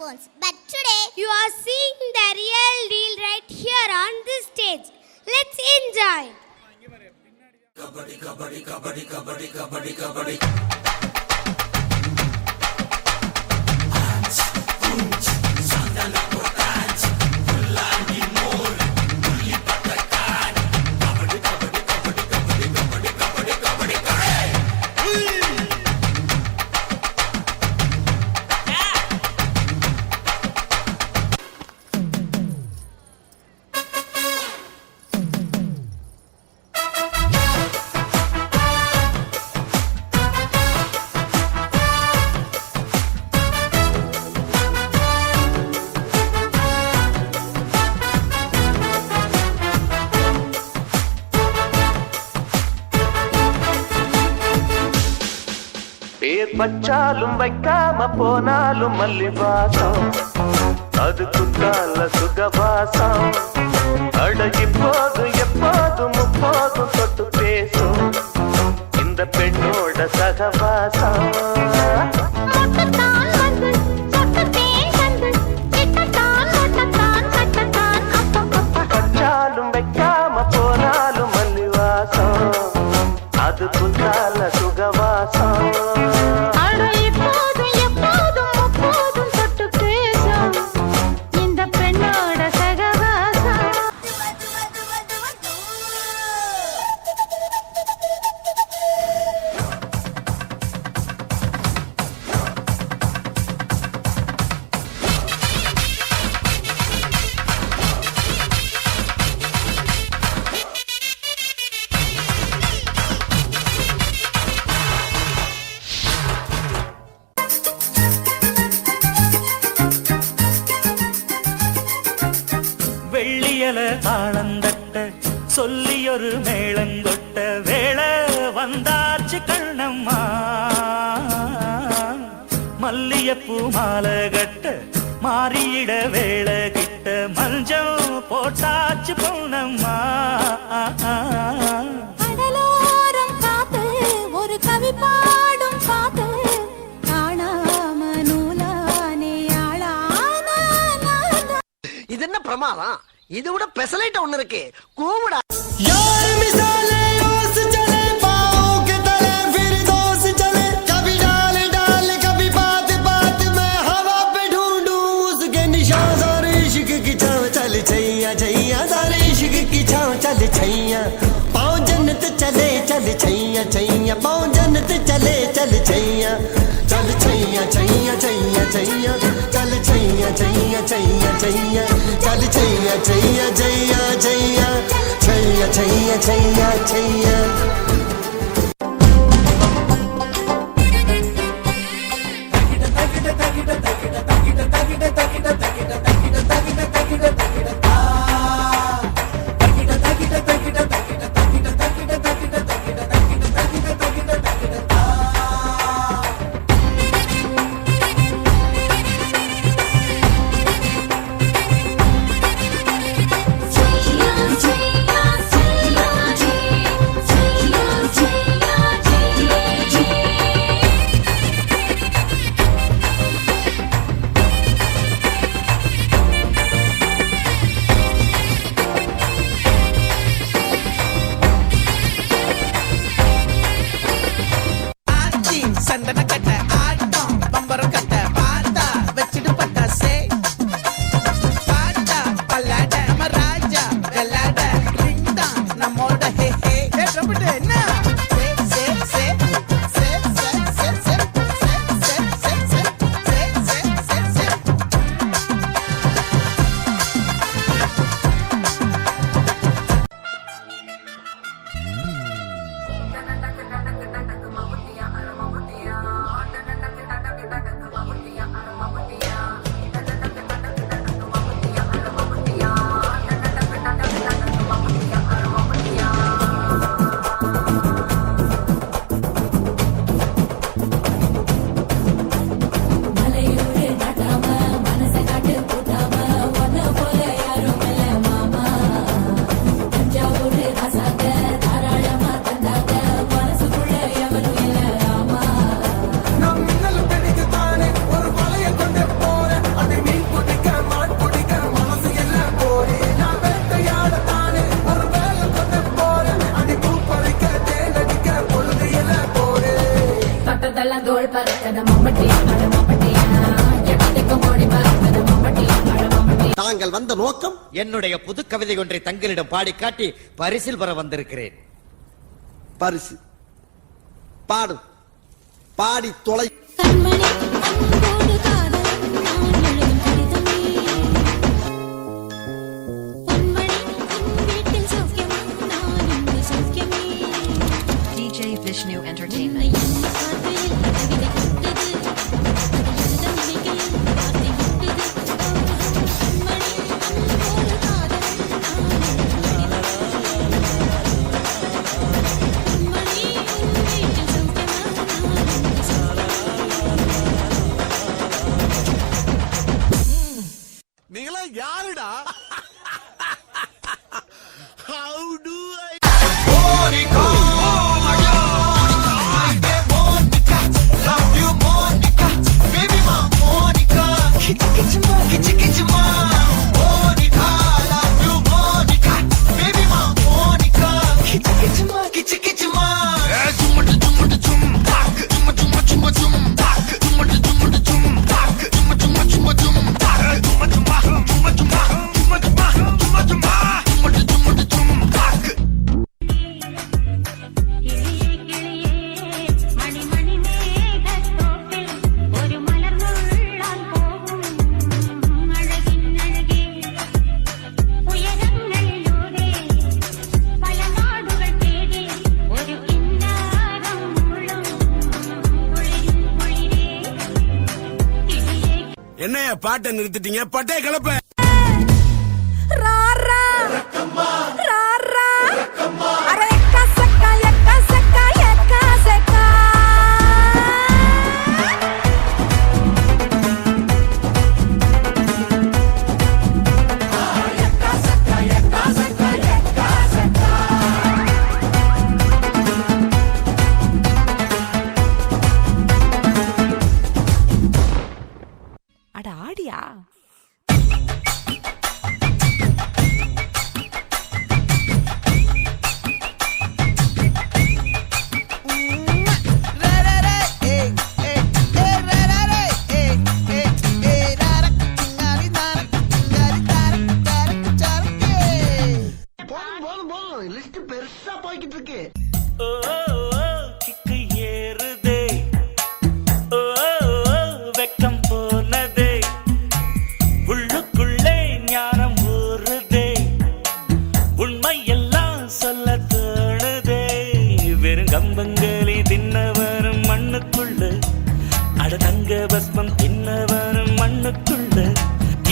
microphones. But today, you are seeing the real deal right here on this stage. Let's enjoy. Kabaddi, kabaddi, kabaddi, kabaddi, kabaddi, kabaddi. பேர் பச்சாலும் வைக்காம போனாலும் மல்லிவாசம் அது குத்தால சுகவாசம் அடகி போதும் எப்போதும் முப்போதும் தொட்டு பேசும் இந்த பெண்ணோட சகவாசம் பச்சாலும் வைக்காம போனாலும் மல்லிவாசம் அது குத்தால சுகவாசம் வெள்ளியல தாளந்தட்ட சொல்லியொரு மேளங்கொட்ட வேளை வந்தாச்சு கண்ணம்மா மல்லியப்பூ மாலை கட்ட மாறியிட வேளை கிட்ட மஞ்சள் போட்டாச்சு பொன்னம்மா கடலோரம் காத்து ஒரு கவி பாடும் காத்து காணாம நூலானே ஆளான இது என்ன பிரமாதம்? இது விட பெசலைட் ஒண்ணு இருக்கு. கூவுடா. यार मिसाले ओस चले पाँव के तले फिर दोस चले कभी डाल डाल कभी बात बात में हवा पे ढूंढूं उसके निशान सारे इश्क की छाँव चल छैया छैया सारे इश्क की छाँव चल छैया पाँव जन्नत चले चल छैया छैया पाँव जन्नत चले चल छैया चल छैया छैया छैया छैया चल छैया छैया छैया छैया चल छैया छैया छैया छैया छैया छैया छैया छैया சந்தன கட்ட ஆட்டம் பம்பரம் கட்ட பார்த்தா வச்சிட்டு பட்டாசே பாட்டா பல்லாட மராஜா கல்லாட ரிங்டா நம்மோட ஹே ஹே ட்ரம்பட் என்ன சே சே சே சே சே சே சே சே சே சே சே ஊரெல்லாம் தோள் பறக்கத மம்பட்டி அட மம்பட்டியா எட்டத்துக்கும் ஓடி பறக்கத மம்பட்டி அட மம்பட்டி. தாங்கள் வந்த நோக்கம் என்னுடைய புது கவிதை ஒன்றை தங்களிடம் பாடி காட்டி பரிசில் பெற வந்திருக்கிறேன். பரிசு பாடு பாடி தொலை. கண்மணி அன்போடு காதல் நான் எழுதும் கடிதமே. பொன்மணி உன் வீட்டில் சௌக்கியமா நான் இங்கு சௌக்கியமே. DJ Vishnu உன்னை Entertainment. என் பார்வையில் கவிதை கொட்டது. அது எழுத நினைக்கையில் வார்த்தை முட்டுது. கண்மணி அன்போடு காதல் நான் எழுதும் கடிதமே. பொன்மணி உன் வீட்டில் சௌக்கியமா நான் இங்கு சௌக்கியமே. நீங்களா யாருடா? How do I என்னைய பாட்டை நிறுத்திட்டீங்க? பட்டே கிளப்ப. ராரா ராரா அரே கசக்கா யக்கா சக்கா யக்கா சக்கா. அட ஆடியா. போதும் லிஸ்ட் பெருசா போய்கிட்டு இருக்கு. ஓ, கிக்கு ஏறுதே. ஓ, வெக்கம் போனதே. உள்ளுக்குள்ளே ஞானம் ஊறுதே. உண்மை எல்லாம் சொல்ல தோணுதே. வெறும் கம்பங்களி தின்னவரும் மண்ணுக்குள்ள. அட தங்க பஸ்மம் தின்னவரும் மண்ணுக்குள்ள.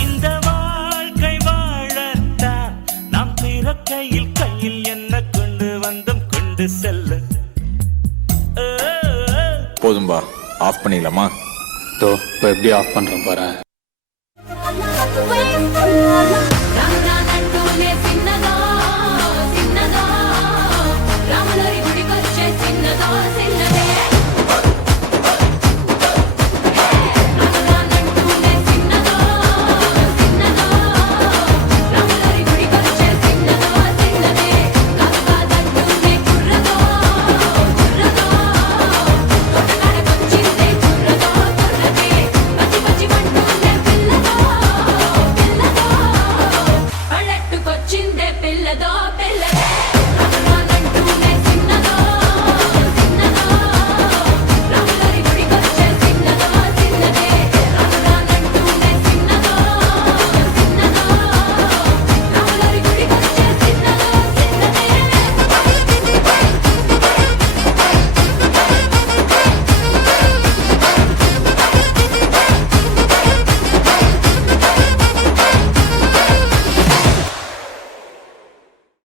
இந்த வாழ்க்கை வாழத்தான் நாம் பிறக்கையில் கையில் என்ன கொண்டு வந்தோம் கொண்டு செல்ல. போதும்பா, ஆஃப் பண்ணிடலாமா? இப்போ எப்படி ஆஃப் பண்றேன் பாரு. Wait for